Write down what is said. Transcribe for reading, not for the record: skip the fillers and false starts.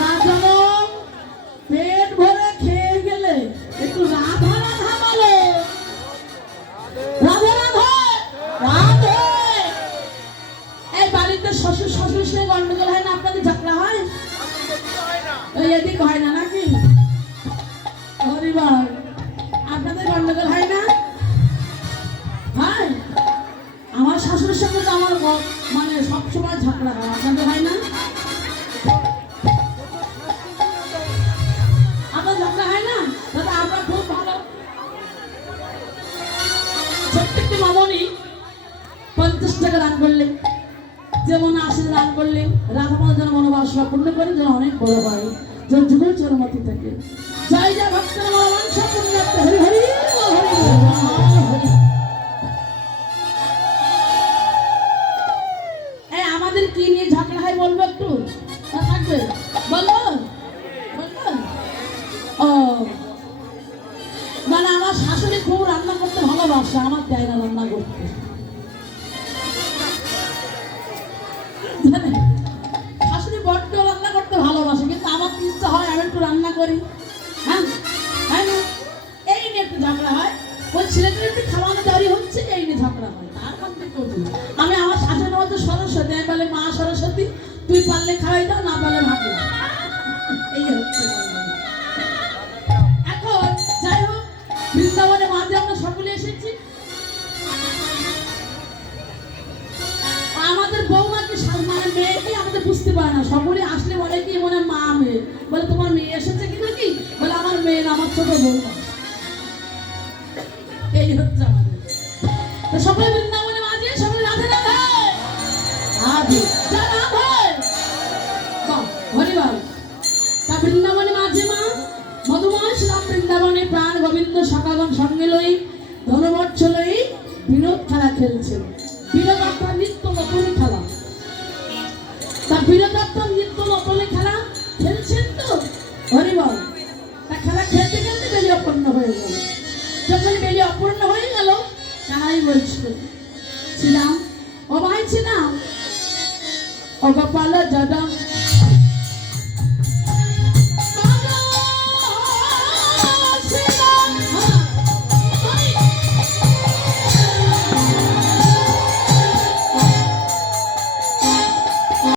রাজনক পেট ভরে খেয়ে গেলে একটু রাধা রাধা বলে। রাধা রাধা রাধে। এই বাড়িতে শ্বশুর শ্বশুর সে গন্ডগোল হয় না? আপনাদের ঝগড়া হয়? ওই এদিক হয় না নাকি? হরিবার আপনাদের গন্ডগোল হয় না? হয়। আমার শাশুড়ির সঙ্গে তো আমার মানে সবসময় ঝগড়া হয়। আপনাদের হয় না? আপনার ঝগড়া হয় না? দাদা আমরা খুব ভালো। ছোট্ট একটি মামনি 50 টাকা দান করলেন, যেমন 80 দান করলেন। রাধামাধব যেন মনোবাসনা পূর্ণ করে, যেন অনেক বড় হয়, যেন যুগল চরমতি থাকে। জয় জয় ভক্তের মনোবাঞ্ছা পূর্ণ করতে। হরি হরি হরি। এই আমাদের কি নিয়ে ঝগড়া হয় বলবো একটু? থাকবে বলবো? ও মানে আমার শাশুড়ি খুব রান্না করতে ভালোবাসে, আমার দেয় না রান্না করতে। শাশুড়ি বড্ড রান্না করতে ভালোবাসে, কিন্তু আমার ইচ্ছা হয় আমি একটু রান্না করি। হ্যাঁ হ্যাঁ না, এই নিয়ে একটু ঝগড়া হয়। ওই ছেলেটা একটু খাওয়ানো দাঁড়ি হচ্ছে, এই নিয়ে ঝগড়া হয়। তার মধ্যে করি আমি আমার শাশুড়ির মধ্যে সরস্বতী, আমি বলে মা সরস্বতী তুই পারলে খাওয়াই দাও, না পারলে ভাবো। এই হচ্ছে এখন। যাই হোক, বৃন্দাবনে মাঝে আমরা সকলে এসেছি। আমাদের বৌমাকে মানে মেয়েকে আমাদের বুঝতে পারে না। সকলে আসলে বলে কি মনে মা মেয়ে, বলে তোমার মেয়ে এসেছে কি নাকি? বলে আমার মেয়ে না, আমার ছোট বৌমা। এই হচ্ছে আমাদের। তো সকলে বৃন্দাবনে মাঝে সকলে রাধে রাধে রাধে হরিবল। তা বৃন্দাবনে মাঝে মা মধুময় শ্রীরাম বৃন্দাবনে প্রাণ গোবিন্দ সখাগণ সঙ্গে লই ধনবর্ষ লই বিনোদ খেলা খেলছেন। বিনোদ অর্থাৎ নিত্য নতুন খেলা। তা বিনোদ অর্থাৎ নিত্য নতুন খেলা খেলছেন তো হরিবল। তা খেলা খেলতে খেলতে বেলি অপূর্ণ হয়ে গেল। যখন বেলি অপূর্ণ হয়ে গেল, তারাই বলছিল শ্রীরাম ও ভাই শ্রীরাম ও গোপাল জডম